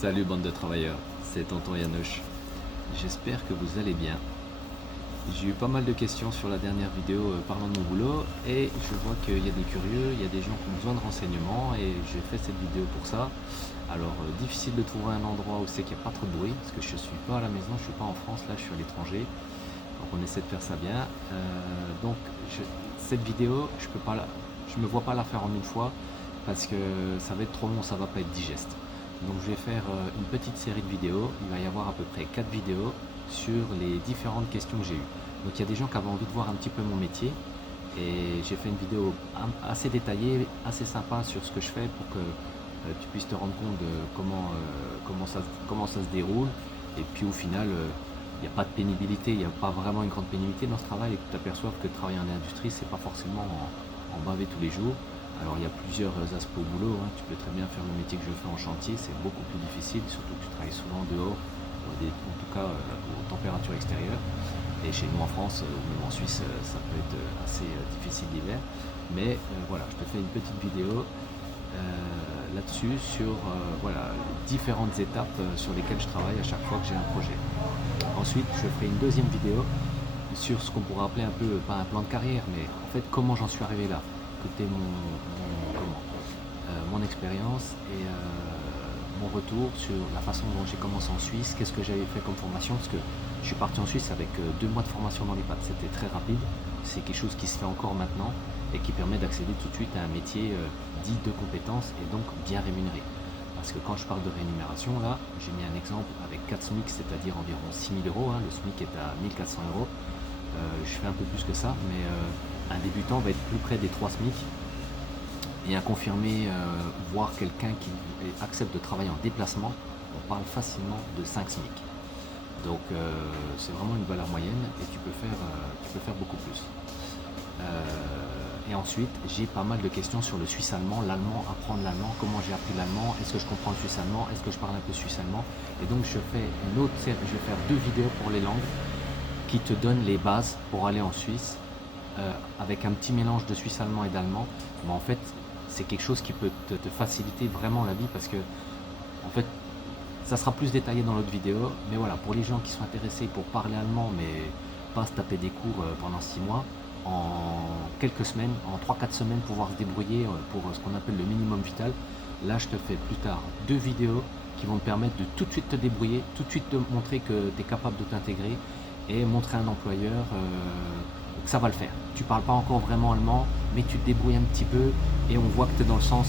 Salut bande de travailleurs, c'est tonton Yanoche. J'espère que vous allez bien. J'ai eu pas mal de questions sur la dernière vidéo parlant de mon boulot et je vois qu'il y a des curieux, il y a des gens qui ont besoin de renseignements et j'ai fait cette vidéo pour ça. Alors difficile de trouver un endroit où c'est qu'il n'y a pas trop de bruit parce que je suis pas à la maison, je suis pas en France, là je suis à l'étranger. Donc on essaie de faire ça bien. Donc cette vidéo, je me vois pas la faire en une fois parce que ça va être trop long, ça va pas être digeste. Donc je vais faire une petite série de vidéos. Il va y avoir à peu près 4 vidéos sur les différentes questions que j'ai eues. Donc il y a des gens qui avaient envie de voir un petit peu mon métier et j'ai fait une vidéo assez détaillée, assez sympa sur ce que je fais pour que tu puisses te rendre compte de comment ça se déroule. Et puis au final, il n'y a pas de pénibilité, il n'y a pas vraiment une grande pénibilité dans ce travail et que tu t'aperçoives que travailler en industrie, c'est pas forcément en baver tous les jours. Alors il y a plusieurs aspects au boulot, hein. Tu peux très bien faire le métier que je fais en chantier, c'est beaucoup plus difficile, surtout que tu travailles souvent dehors, en tout cas aux températures extérieures. Et chez nous en France, ou même en Suisse, ça peut être assez difficile l'hiver. Mais voilà, je te fais une petite vidéo là-dessus sur voilà, les différentes étapes sur lesquelles je travaille à chaque fois que j'ai un projet. Ensuite, je ferai une deuxième vidéo sur ce qu'on pourrait appeler un peu, pas un plan de carrière, mais en fait comment j'en suis arrivé là, côté mon expérience et mon retour sur la façon dont j'ai commencé en Suisse, qu'est-ce que j'avais fait comme formation, parce que je suis parti en Suisse avec 2 mois de formation dans les pattes, c'était très rapide, c'est quelque chose qui se fait encore maintenant et qui permet d'accéder tout de suite à un métier dit de compétences et donc bien rémunéré. Parce que quand je parle de rémunération, là, j'ai mis un exemple avec 4 SMIC, c'est-à-dire environ 6 000 euros, hein, le SMIC est à 1 400 euros, je fais un peu plus que ça, mais un débutant va être plus près des 3 SMIC et un confirmé, voire quelqu'un qui accepte de travailler en déplacement, on parle facilement de 5 SMIC. Donc c'est vraiment une valeur moyenne et tu peux faire beaucoup plus. Et ensuite, j'ai pas mal de questions sur le suisse-allemand, l'allemand, apprendre l'allemand, comment j'ai appris l'allemand, est-ce que je comprends le suisse-allemand, est-ce que je parle un peu suisse-allemand. Et donc je fais une autre série, je vais faire 2 vidéos pour les langues qui te donnent les bases pour aller en Suisse, avec un petit mélange de suisse-allemand et d'allemand. Mais en fait, c'est quelque chose qui peut te faciliter vraiment la vie parce que, en fait, ça sera plus détaillé dans l'autre vidéo. Mais voilà, pour les gens qui sont intéressés pour parler allemand, mais pas se taper des cours pendant 6 mois, en quelques semaines, en 3-4 semaines, pouvoir se débrouiller pour ce qu'on appelle le minimum vital. Là, je te fais plus tard 2 vidéos qui vont te permettre de tout de suite te débrouiller, tout de suite te montrer que tu es capable de t'intégrer et montrer à un employeur que ça va le faire. Tu parles pas encore vraiment allemand, mais tu te débrouilles un petit peu et on voit que tu es dans le sens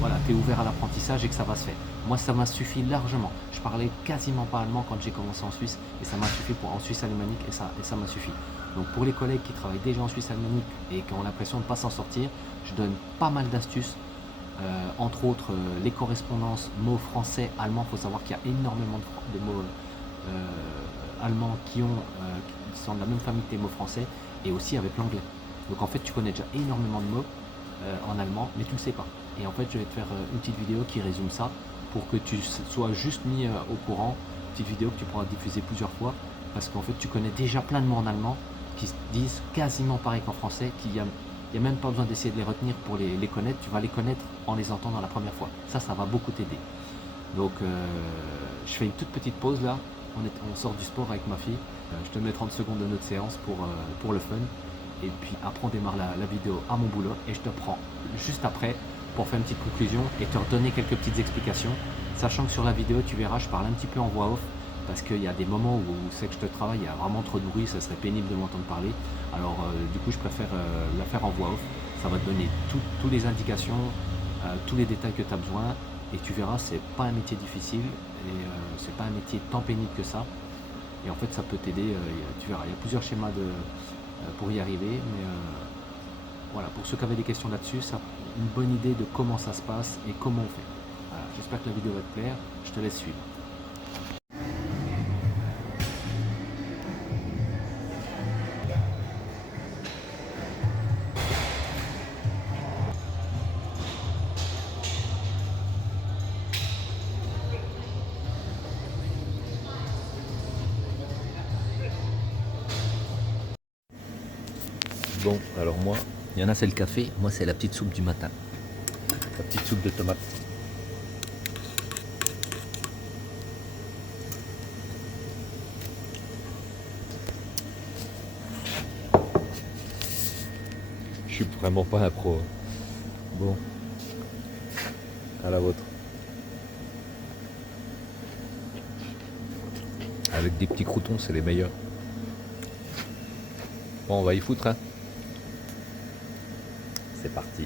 voilà, tu es ouvert à l'apprentissage et que ça va se faire. Moi, ça m'a suffi largement. Je parlais quasiment pas allemand quand j'ai commencé en Suisse et ça m'a suffi en Suisse alémanique et ça m'a suffi. Donc pour les collègues qui travaillent déjà en Suisse alémanique et qui ont l'impression de ne pas s'en sortir, je donne pas mal d'astuces. Entre autres, les correspondances mots français, allemand. Il faut savoir qu'il y a énormément de mots allemands qui sont de la même famille que les mots français et aussi avec l'anglais. Donc en fait, tu connais déjà énormément de mots en allemand, mais tu ne le sais pas. Et en fait, je vais te faire une petite vidéo qui résume ça pour que tu sois juste mis au courant. Une petite vidéo que tu pourras diffuser plusieurs fois parce qu'en fait, tu connais déjà plein de mots en allemand qui se disent quasiment pareil qu'en français, qu'il y a même pas besoin d'essayer de les retenir pour les connaître, tu vas les connaître en les entendant la première fois. Ça va beaucoup t'aider. Donc je fais une toute petite pause là, on sort du sport avec ma fille, je te mets 30 secondes de notre séance pour le fun, et puis après on démarre la vidéo à mon boulot, et je te prends juste après pour faire une petite conclusion et te redonner quelques petites explications, sachant que sur la vidéo tu verras, je parle un petit peu en voix off, parce qu'il y a des moments où c'est que je te travaille, il y a vraiment trop de bruit, ça serait pénible de m'entendre parler. Alors du coup je préfère la faire en voix off, ça va te donner toutes les indications, tous les détails que tu as besoin, et tu verras, c'est pas un métier difficile, et c'est pas un métier tant pénible que ça, et en fait ça peut t'aider, tu verras, il y a plusieurs schémas pour y arriver, mais voilà, pour ceux qui avaient des questions là-dessus, ça une bonne idée de comment ça se passe et comment on fait. Voilà, j'espère que la vidéo va te plaire, je te laisse suivre. Bon, alors moi, il y en a c'est le café, moi c'est la petite soupe du matin. La petite soupe de tomates. vraiment pas un pro. Bon, à la vôtre. Avec des petits croutons, c'est les meilleurs. Bon, on va y foutre, hein. C'est parti.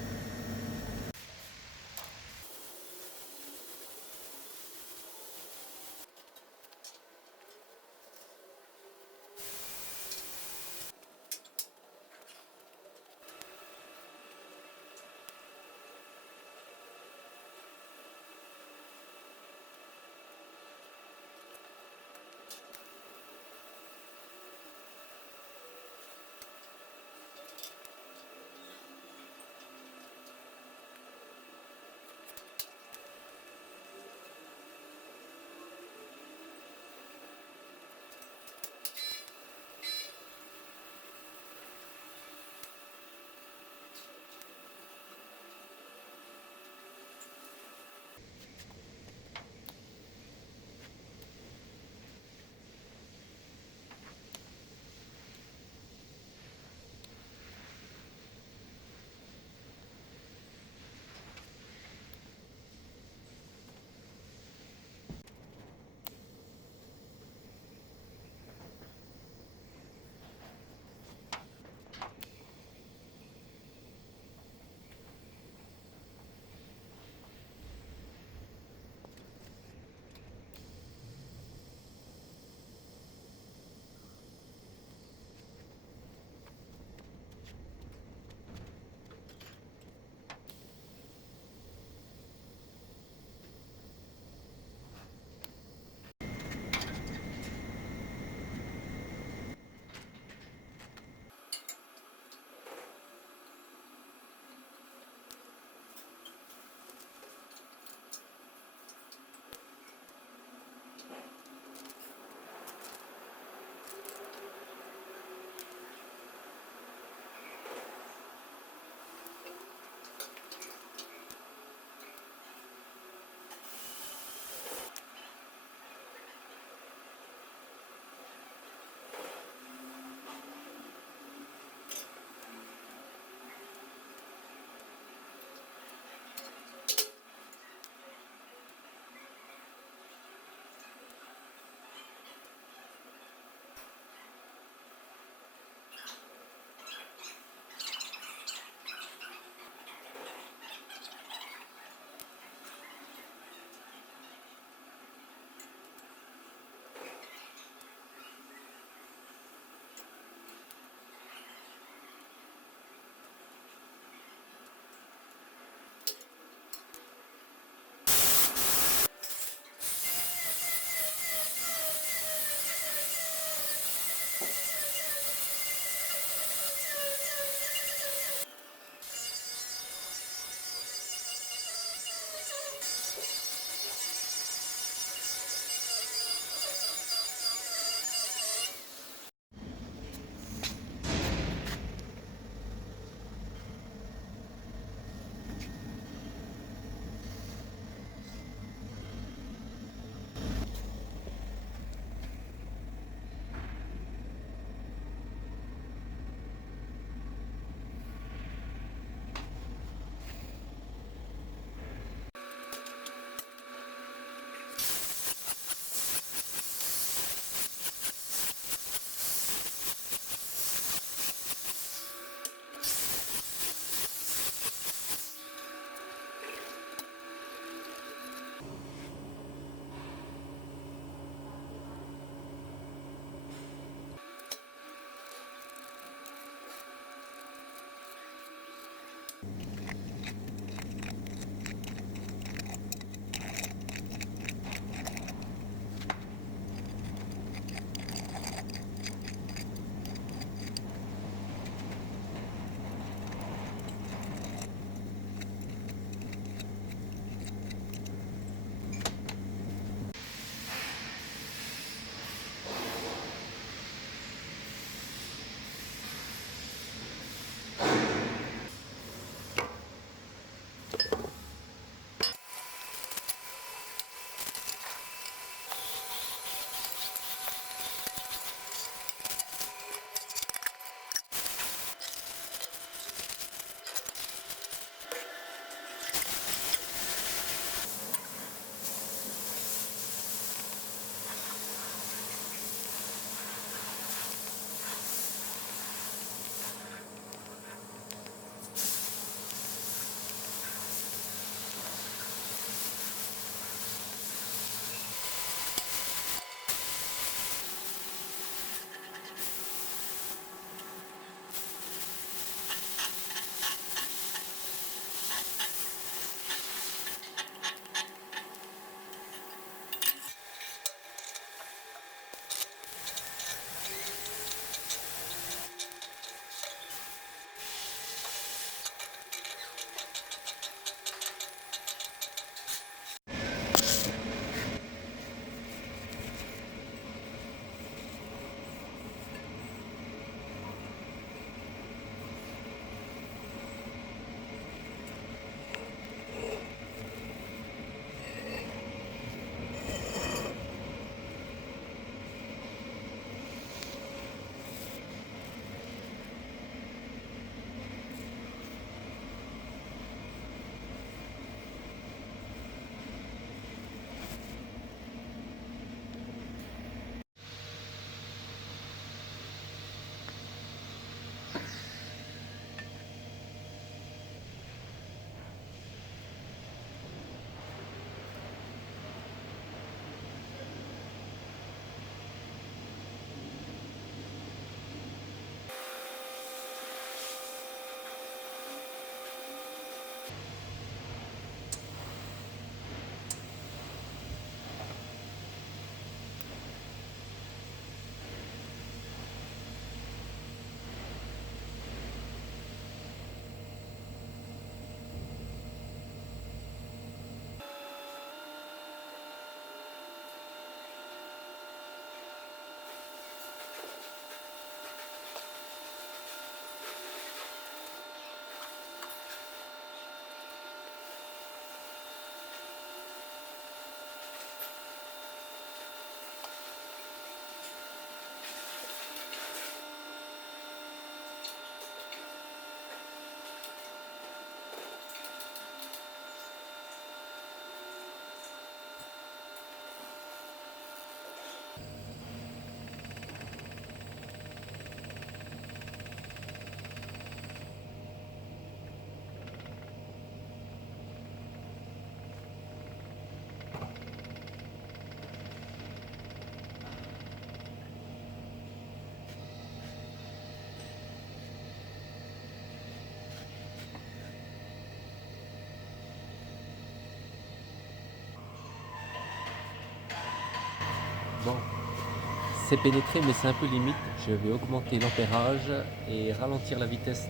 c'est pénétré, mais c'est un peu limite. Je vais augmenter l'ampérage et ralentir la vitesse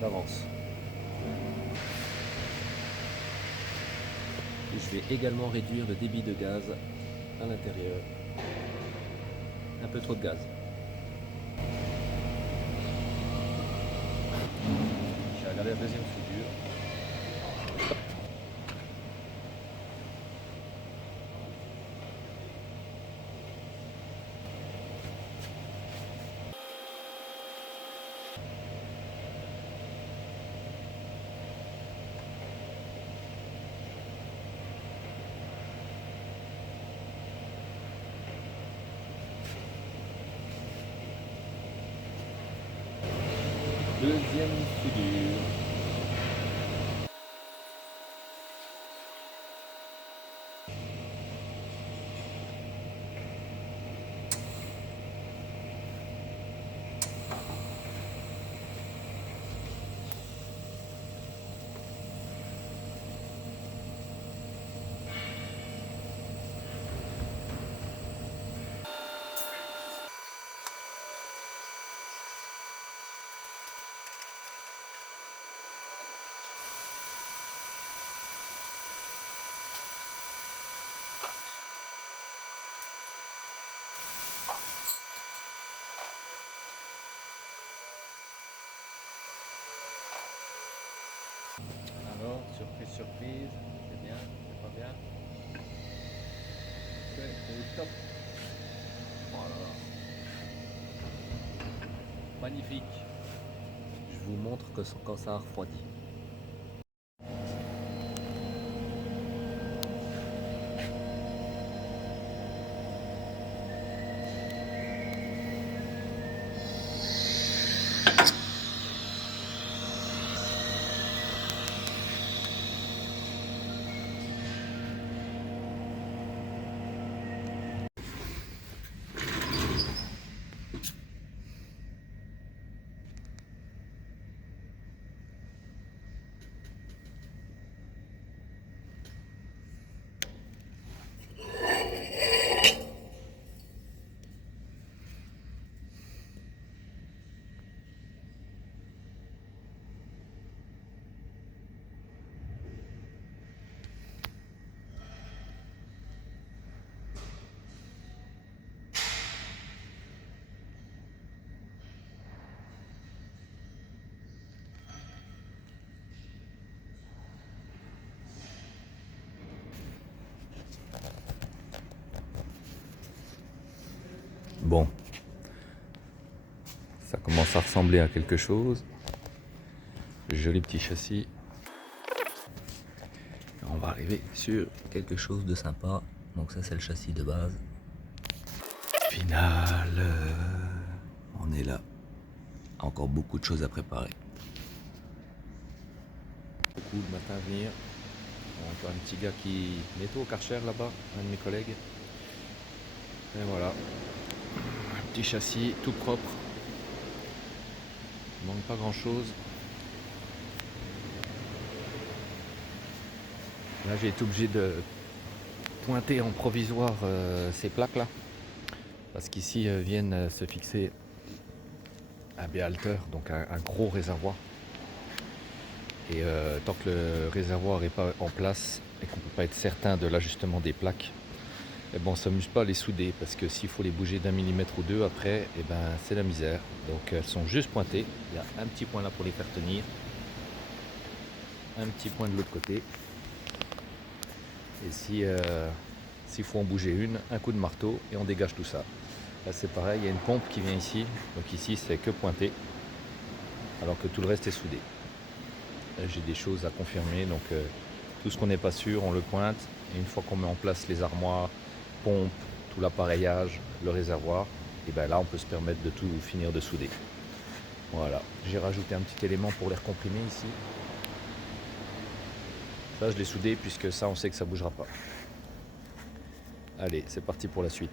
d'avance. Et je vais également réduire le débit de gaz à l'intérieur. Un peu trop de gaz. Je vais regarder la deuxième soudure. Deuxième soudure. Alors, surprise, surprise, c'est bien, c'est pas bien. C'est au top. Voilà. Magnifique. Je vous montre que quand ça a refroidi. Bon, ça commence à ressembler à quelque chose. Joli petit châssis. On va arriver sur quelque chose de sympa. Donc ça c'est le châssis de base. Final, on est là. Encore beaucoup de choses à préparer. Beaucoup le matin à venir. Encore un petit gars qui nettoie au Karcher là-bas, un de mes collègues. Et voilà. Un petit châssis tout propre. Il manque pas grand chose. Là j'ai été obligé de pointer en provisoire ces plaques là. Parce qu'ici viennent se fixer un béhalter, donc un gros réservoir. Et tant que le réservoir n'est pas en place et qu'on ne peut pas être certain de l'ajustement des plaques, et bon, on ne s'amuse pas à les souder parce que s'il faut les bouger d'un millimètre ou deux après, et ben, c'est la misère. Donc elles sont juste pointées. Il y a un petit point là pour les faire tenir. Un petit point de l'autre côté. Et s'il faut en bouger une, un coup de marteau et on dégage tout ça. Là c'est pareil, il y a une pompe qui vient ici. Donc ici c'est que pointé. Alors que tout le reste est soudé. Là j'ai des choses à confirmer. Donc tout ce qu'on n'est pas sûr, on le pointe. Et une fois qu'on met en place les armoires, pompe, tout l'appareillage, le réservoir, et bien là on peut se permettre de tout finir de souder. Voilà, j'ai rajouté un petit élément pour l'air comprimé ici. Là je l'ai soudé puisque ça on sait que ça ne bougera pas. Allez, c'est parti pour la suite.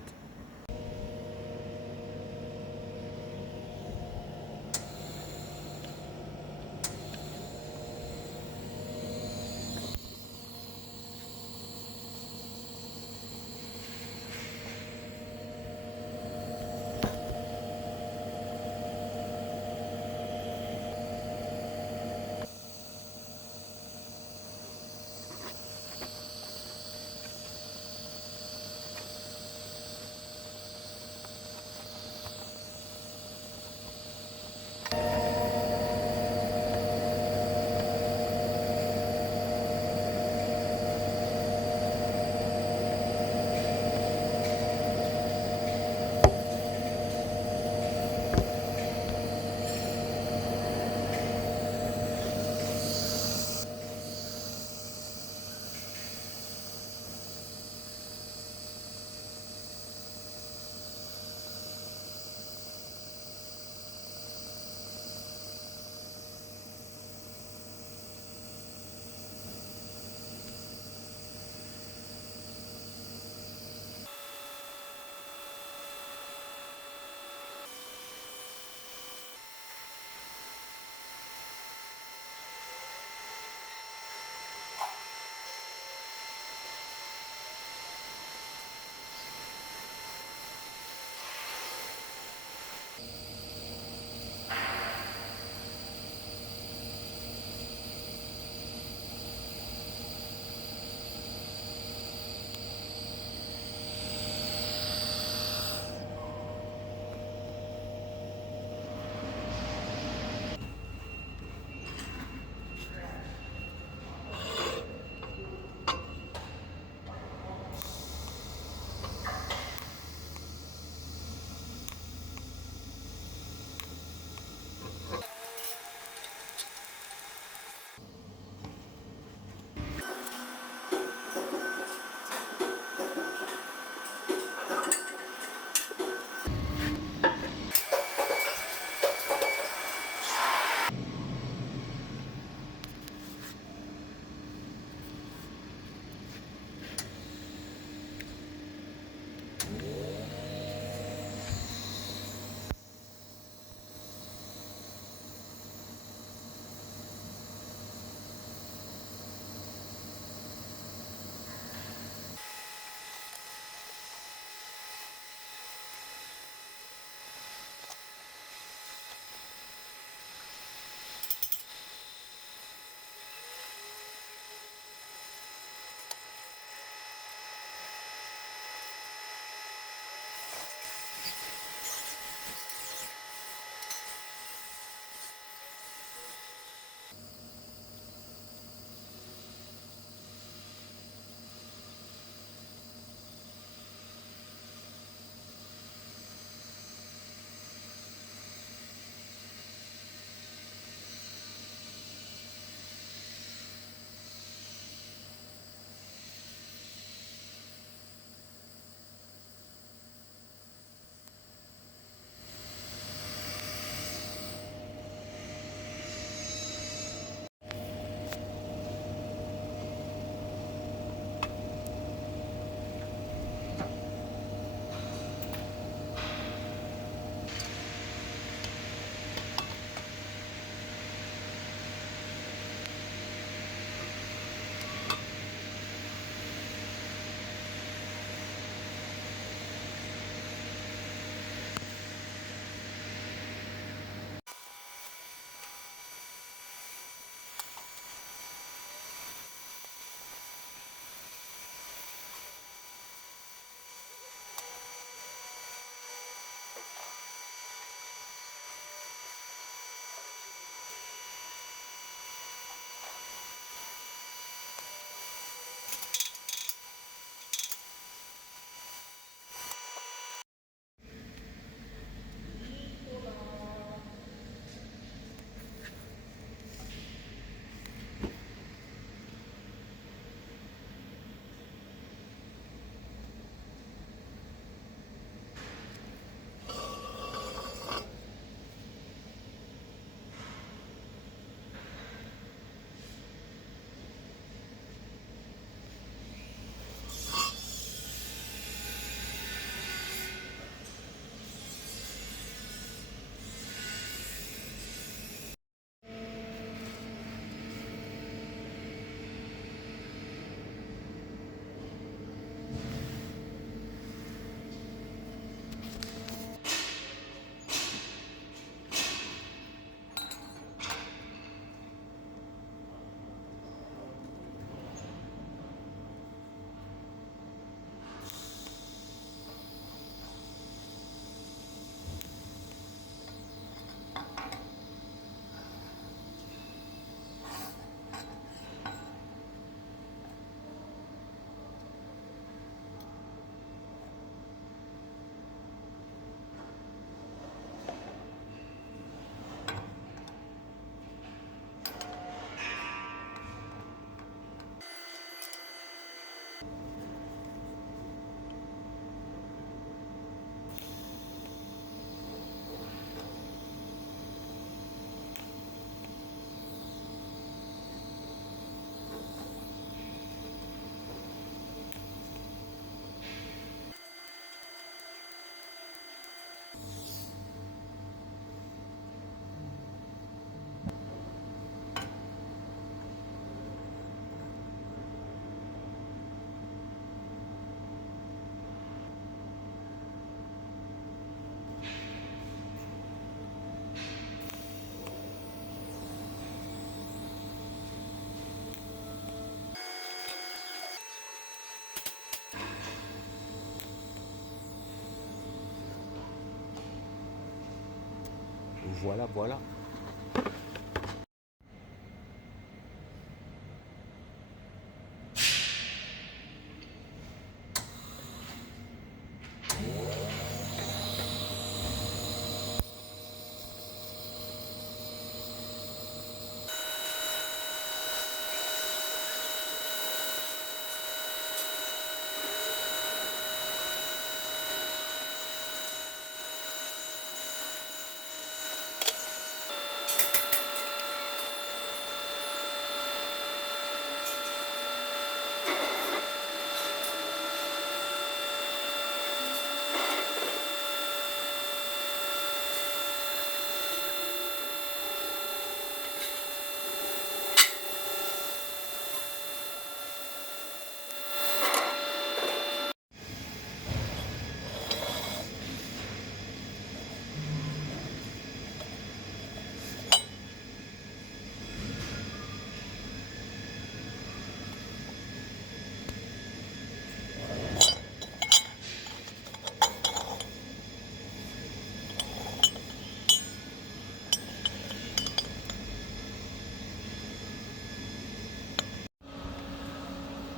Voilà, voilà.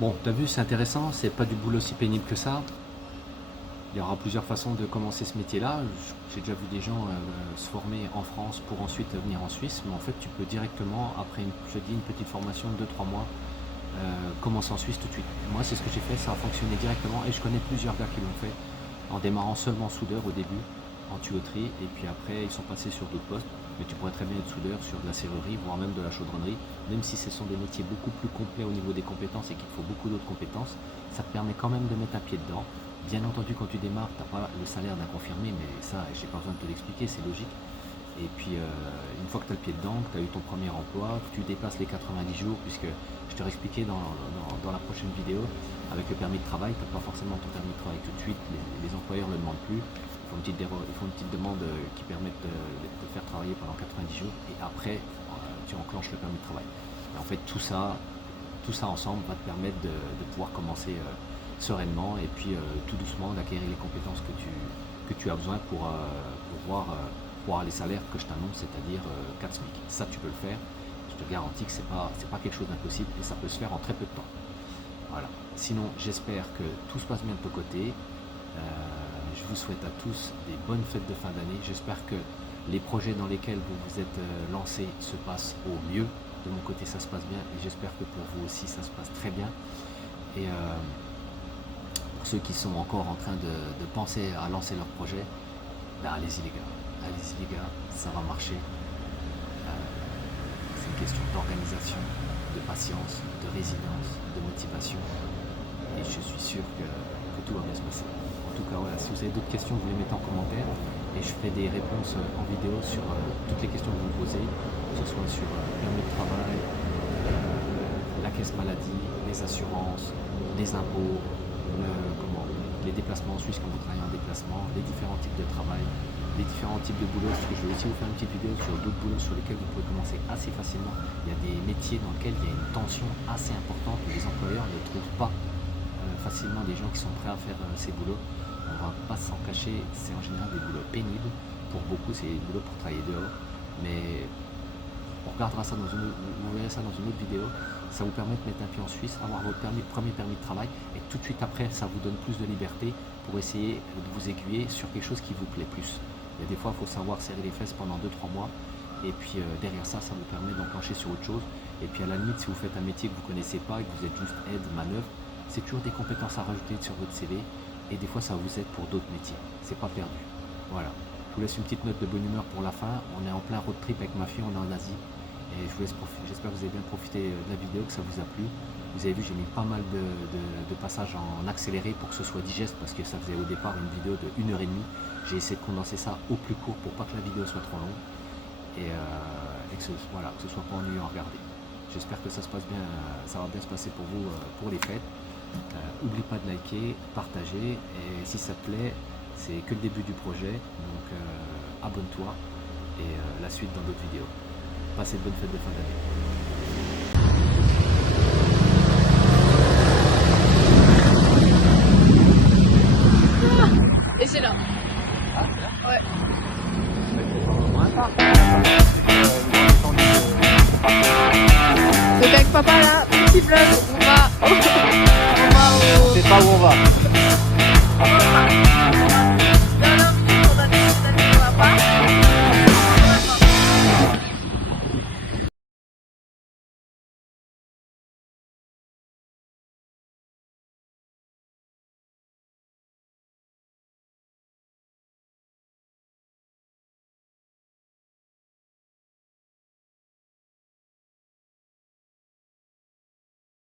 Bon, t'as vu, c'est intéressant, c'est pas du boulot si pénible que ça. Il y aura plusieurs façons de commencer ce métier-là. J'ai déjà vu des gens se former en France pour ensuite venir en Suisse, mais en fait, tu peux directement, après une petite formation de 2-3 mois, commencer en Suisse tout de suite. Moi, c'est ce que j'ai fait, ça a fonctionné directement et je connais plusieurs gars qui l'ont fait en démarrant seulement soudeur au début, en tuyauterie, et puis après, ils sont passés sur d'autres postes. Mais tu pourrais très bien être soudeur sur de la serrurerie, voire même de la chaudronnerie, même si ce sont des métiers beaucoup plus complets au niveau des compétences et qu'il faut beaucoup d'autres compétences, ça te permet quand même de mettre un pied dedans. Bien entendu, quand tu démarres, tu n'as pas le salaire d'un confirmé, mais ça, j'ai pas besoin de te l'expliquer, c'est logique. Et puis, une fois que tu as le pied dedans, que tu as eu ton premier emploi, que tu dépasses les 90 jours, puisque je te réexpliquais dans la prochaine vidéo, avec le permis de travail, tu n'as pas forcément ton permis de travail tout de suite, les employeurs ne le demandent plus. Ils font une petite demande qui permet de te faire travailler pendant 90 jours et après tu enclenches le permis de travail. Et en fait tout ça ensemble va te permettre de pouvoir commencer sereinement et puis tout doucement d'acquérir les compétences que tu as besoin pour voir les salaires que je t'annonce, c'est-à-dire 4 SMIC. Ça tu peux le faire, je te garantis que c'est pas quelque chose d'impossible et ça peut se faire en très peu de temps. Voilà. Sinon j'espère que tout se passe bien de ton côté. Je vous souhaite à tous des bonnes fêtes de fin d'année. J'espère que les projets dans lesquels vous vous êtes lancés se passent au mieux. De mon côté, ça se passe bien et j'espère que pour vous aussi, ça se passe très bien. Et pour ceux qui sont encore en train de penser à lancer leur projet, ben allez-y les gars. Allez-y les gars, ça va marcher. C'est une question d'organisation, de patience, de résilience, de motivation. Et je suis sûr que tout va bien se passer. En tout cas, voilà, si vous avez d'autres questions, vous les mettez en commentaire et je ferai des réponses en vidéo sur toutes les questions que vous me posez, que ce soit sur le permis de travail, la caisse maladie, les assurances, les impôts, les déplacements en Suisse quand vous travaillez en déplacement, les différents types de travail, les différents types de boulots. Parce que je vais aussi vous faire une petite vidéo sur d'autres boulots sur lesquels vous pouvez commencer assez facilement. Il y a des métiers dans lesquels il y a une tension assez importante où les employeurs ne trouvent pas facilement des gens qui sont prêts à faire ces boulots. On ne va pas s'en cacher, c'est en général des boulots pénibles. Pour beaucoup, c'est des boulots pour travailler dehors. Mais on regardera ça vous verrez ça dans une autre vidéo. Ça vous permet de mettre un pied en Suisse, avoir votre premier permis de travail et tout de suite après, ça vous donne plus de liberté pour essayer de vous aiguiller sur quelque chose qui vous plaît plus. Il y a des fois, il faut savoir serrer les fesses pendant 2-3 mois et puis derrière ça, ça vous permet d'enclencher sur autre chose. Et puis à la limite, si vous faites un métier que vous ne connaissez pas et que vous êtes juste aide, manœuvre, c'est toujours des compétences à rajouter sur votre CV et des fois ça vous aide pour d'autres métiers. C'est pas perdu. Voilà. Je vous laisse une petite note de bonne humeur pour la fin. On est en plein road trip avec ma fille, on est en Asie. Et j'espère que vous avez bien profité de la vidéo, que ça vous a plu. Vous avez vu, j'ai mis pas mal de passages en accéléré pour que ce soit digeste parce que ça faisait au départ une vidéo de 1h30. J'ai essayé de condenser ça au plus court pour pas que la vidéo soit trop longue et que ce soit pas ennuyeux à regarder. J'espère que ça se passe bien, ça va bien se passer pour vous pour les fêtes. N'oublie pas de liker, partager et si ça te plaît, c'est que le début du projet, donc abonne-toi et la suite dans d'autres vidéos. Passez de bonnes fêtes de fin d'année. Et c'est là. Ah, c'est là. Ouais. papa là, petit vlog.